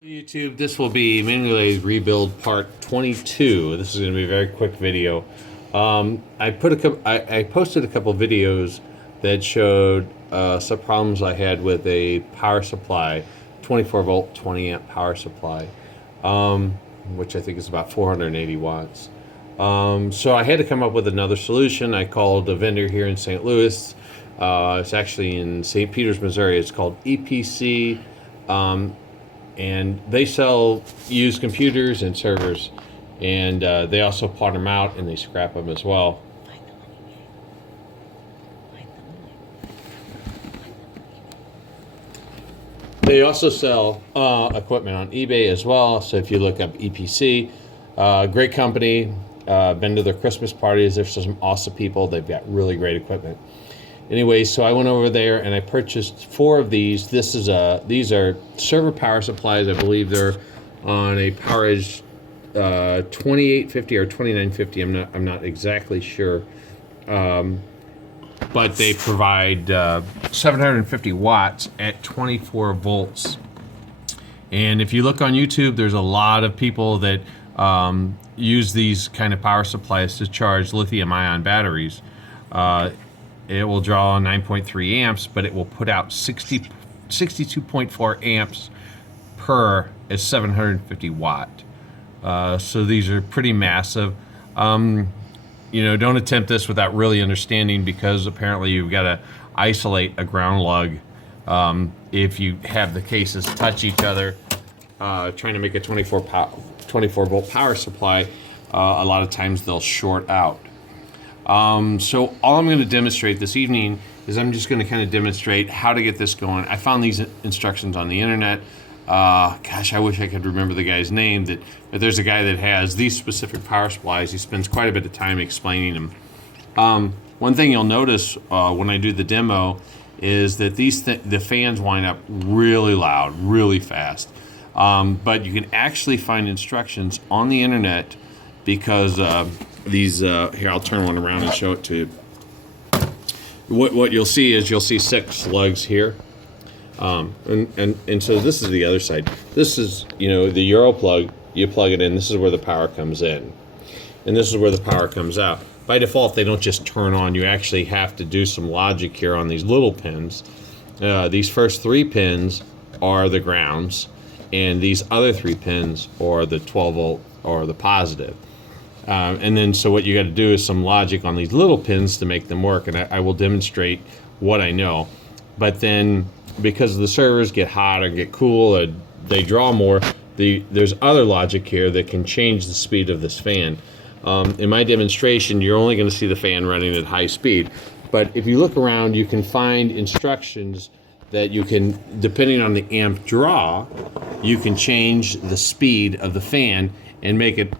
YouTube, this will be manually rebuild part 22. This is going to be a very quick video. I posted a couple videos that showed some problems I had with a power supply, 24 volt, 20 amp power supply, which I think is about 480 watts. So I had to come up with another solution. I called a vendor here in St. Louis. It's actually in St. Peters, Missouri. It's called EPC. And they sell used computers and servers, and they also pawn them out and they scrap them as well. They also sell equipment on eBay as well. So if you look up EPC, great company. Been to their Christmas parties. They're some awesome people. They've got really great equipment. Anyway, so I went over there and I purchased 4 of these. These are server power supplies. I believe they're on a PowerEdge 2850 or 2950. I'm not exactly sure, but they provide 750 watts at 24 volts. And if you look on YouTube, there's a lot of people that use these kind of power supplies to charge lithium-ion batteries. It will draw 9.3 amps, but it will put out 62.4 amps per at 750 watt. So these are pretty massive. Don't attempt this without really understanding, because apparently you've got to isolate a ground lug if you have the cases touch each other. Trying to make a 24 volt power supply, a lot of times they'll short out. So all I'm going to demonstrate this evening is I'm just going to kind of demonstrate how to get this going. I found these instructions on the internet. Gosh, I wish I could remember the guy's name. But there's a guy that has these specific power supplies. He spends quite a bit of time explaining them. One thing you'll notice when I do the demo is that the fans wind up really loud, really fast. But you can actually find instructions on the internet, because here, I'll turn one around and show it to you. What you'll see is 6 lugs here, and so this is the other side. This is the Euro plug. You plug it in. This is where the power comes in, and this is where the power comes out. By default, they don't just turn on. You actually have to do some logic here on these little pins. These first 3 pins are the grounds, and these other 3 pins are the 12 volt or the positive. And then so what you got to do is some logic on these little pins to make them work, and I will demonstrate what I know. But then, because the servers get hot or get cool, they draw more, there's other logic here that can change the speed of this fan. In my demonstration, you're only going to see the fan running at high speed. But if you look around, you can find instructions that you can, depending on the amp draw, you can change the speed of the fan and make it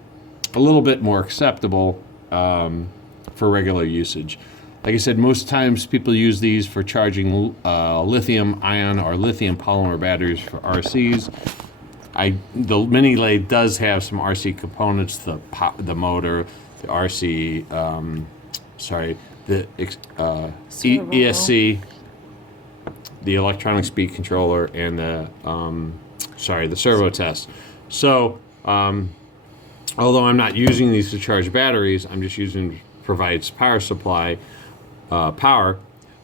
a little bit more acceptable for regular usage. Like I said, most times people use these for charging lithium ion or lithium polymer batteries for RCs. The mini lathe does have some RC components, the motor, the RC, ESC, the electronic speed controller, and the servo test. So although I'm not using these to charge batteries, I'm just using provides power supply power.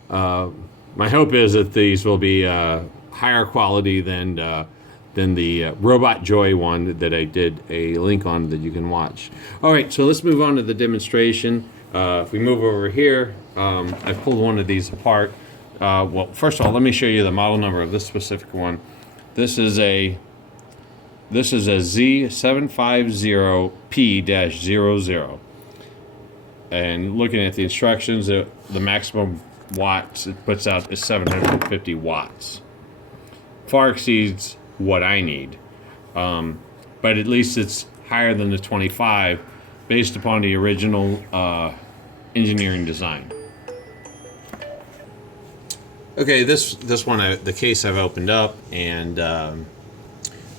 My hope is that these will be higher quality than the Robot Joy one that I did a link on that you can watch. All right, so let's move on to the demonstration. If we move over here, I pulled one of these apart. Well, first of all, let me show you the model number of this specific one. This is a Z750P-00. And looking at the instructions, the maximum watts it puts out is 750 watts. Far exceeds what I need. But at least it's higher than the 25 based upon the original engineering design. Okay, this one, the case I've opened up, and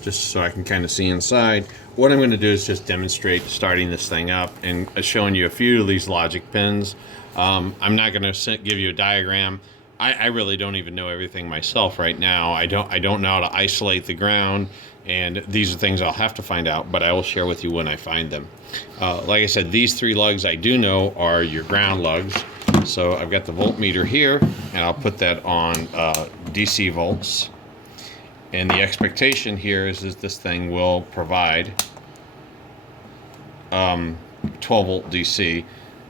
just so I can kind of see inside. What I'm going to do is just demonstrate starting this thing up and showing you a few of these logic pins. I'm not going to give you a diagram. I really don't even know everything myself right now. I don't know how to isolate the ground And these are things I'll have to find out, but I will share with you when I find them. Like I said, these 3 lugs I do know are your ground lugs. So I've got the voltmeter here, and I'll put that on DC volts. And the expectation here is that this thing will provide 12 volt DC.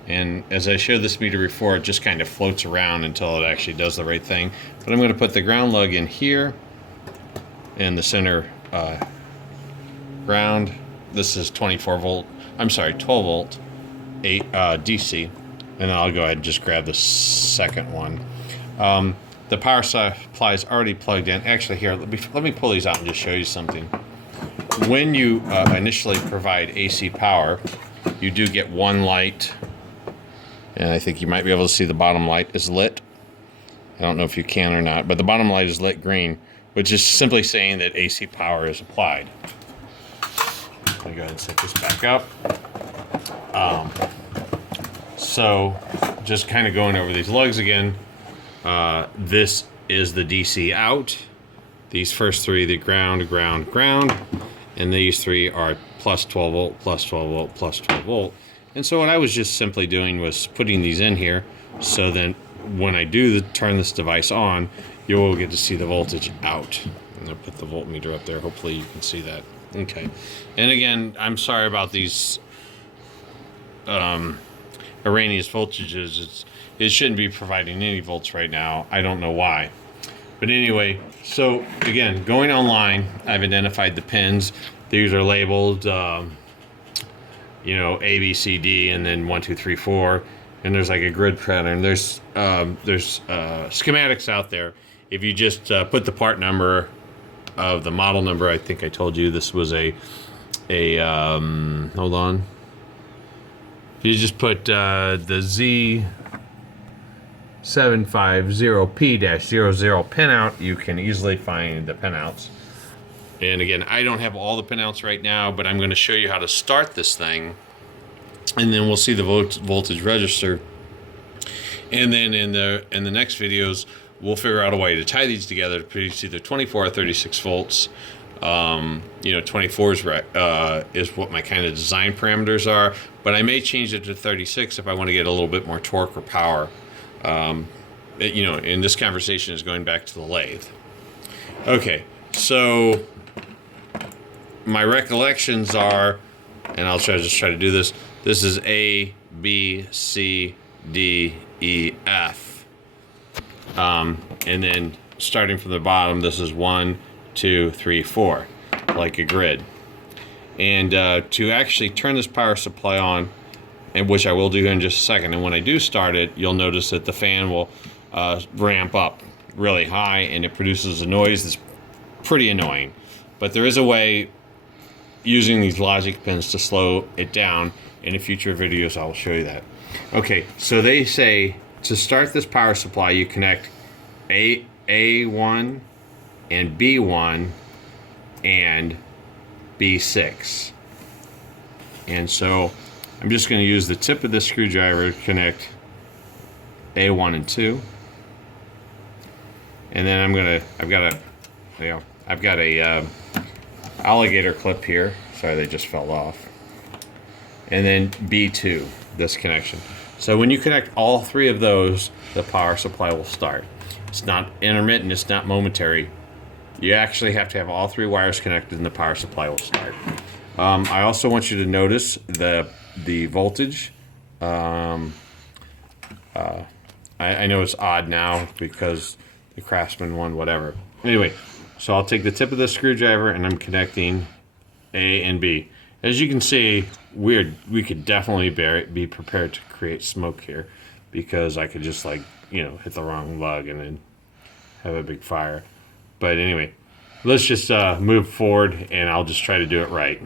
And as I showed this meter before, it just kind of floats around until it actually does the right thing. But I'm going to put the ground lug in here, in the center ground. This is 24 volt, I'm sorry, 12 volt 8 DC. And then I'll go ahead and just grab the second one. The power supply is already plugged in. Actually, here, let me pull these out and just show you something. When you initially provide AC power, you do get one light, and I think you might be able to see the bottom light is lit. I don't know if you can or not, but the bottom light is lit green, which is simply saying that AC power is applied. Let me go ahead and set this back up. So just kind of going over these lugs again. This is the DC out. These first 3, the ground, ground, ground. And these 3 are plus 12 volt, plus 12 volt, plus 12 volt. And so what I was just simply doing was putting these in here, so then when I do turn this device on, you will get to see the voltage out. And I'll put the voltmeter up there. Hopefully you can see that. Okay. And again, I'm sorry about these erroneous voltages. It shouldn't be providing any volts right now. I don't know why. But anyway, so again, going online, I've identified the pins. These are labeled, you know, A, B, C, D, and then 1, 2, 3, 4. And there's like a grid pattern. There's schematics out there. If you just put the part number of the model number, I think I told you this was a hold on. If you just put the Z750P-00 pinout, you can easily find the pinouts. And again, I don't have all the pinouts right now, but I'm going to show you how to start this thing, and then we'll see the voltage register. And then in the next videos, we'll figure out a way to tie these together to produce either 24 or 36 volts. You know, 24 is what my kind of design parameters are, but I may change it to 36 if I want to get a little bit more torque or power. You know, and this conversation is going back to the lathe. Okay, so my recollections are, and I'll try to do this. This is A, B, C, D, E, F. And then starting from the bottom, this is 1, 2, 3, 4, like a grid. And to actually turn this power supply on, and which I will do in just a second, and when I do start it, you'll notice that the fan will ramp up really high, and it produces a noise that's pretty annoying. But there is a way using these logic pins to slow it down. In future videos, I'll show you that. Okay, so they say to start this power supply, you connect A1 and B1 and B6. And so I'm just going to use the tip of the screwdriver to connect A1 and 2. And then I've got a alligator clip here. Sorry, they just fell off. And then B2, this connection. So when you connect all 3 of those, the power supply will start. It's not intermittent, it's not momentary. You actually have to have all 3 wires connected and the power supply will start. I also want you to notice the voltage. I know it's odd now because the Craftsman one, whatever. Anyway, so I'll take the tip of the screwdriver and I'm connecting A and B. As you can see, we could definitely be prepared to create smoke here, because I could just, like, you know, hit the wrong lug and then have a big fire. But anyway, let's just move forward and I'll just try to do it right.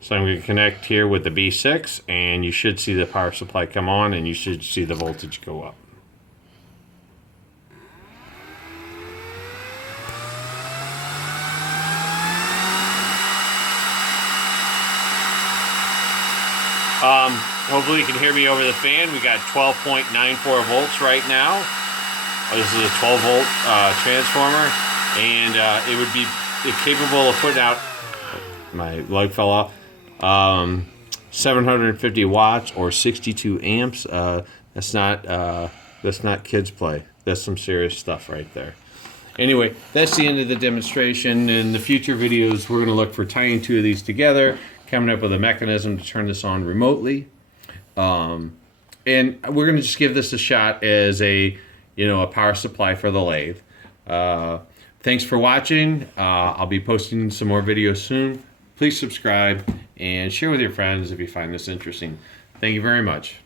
So I'm going to connect here with the B6, and you should see the power supply come on, and you should see the voltage go up. Hopefully you can hear me over the fan. We got 12.94 volts right now. This is a 12 volt transformer, and it would be capable of putting out, my leg fell off, 750 watts or 62 amps. That's not kids play. That's some serious stuff right there. Anyway, that's the end of the demonstration. In the future videos, we're going to look for tying two of these together, coming up with a mechanism to turn this on remotely. And we're going to just give this a shot as a power supply for the lathe. Thanks for watching. I'll be posting some more videos soon. Please subscribe and share with your friends if you find this interesting. Thank you very much.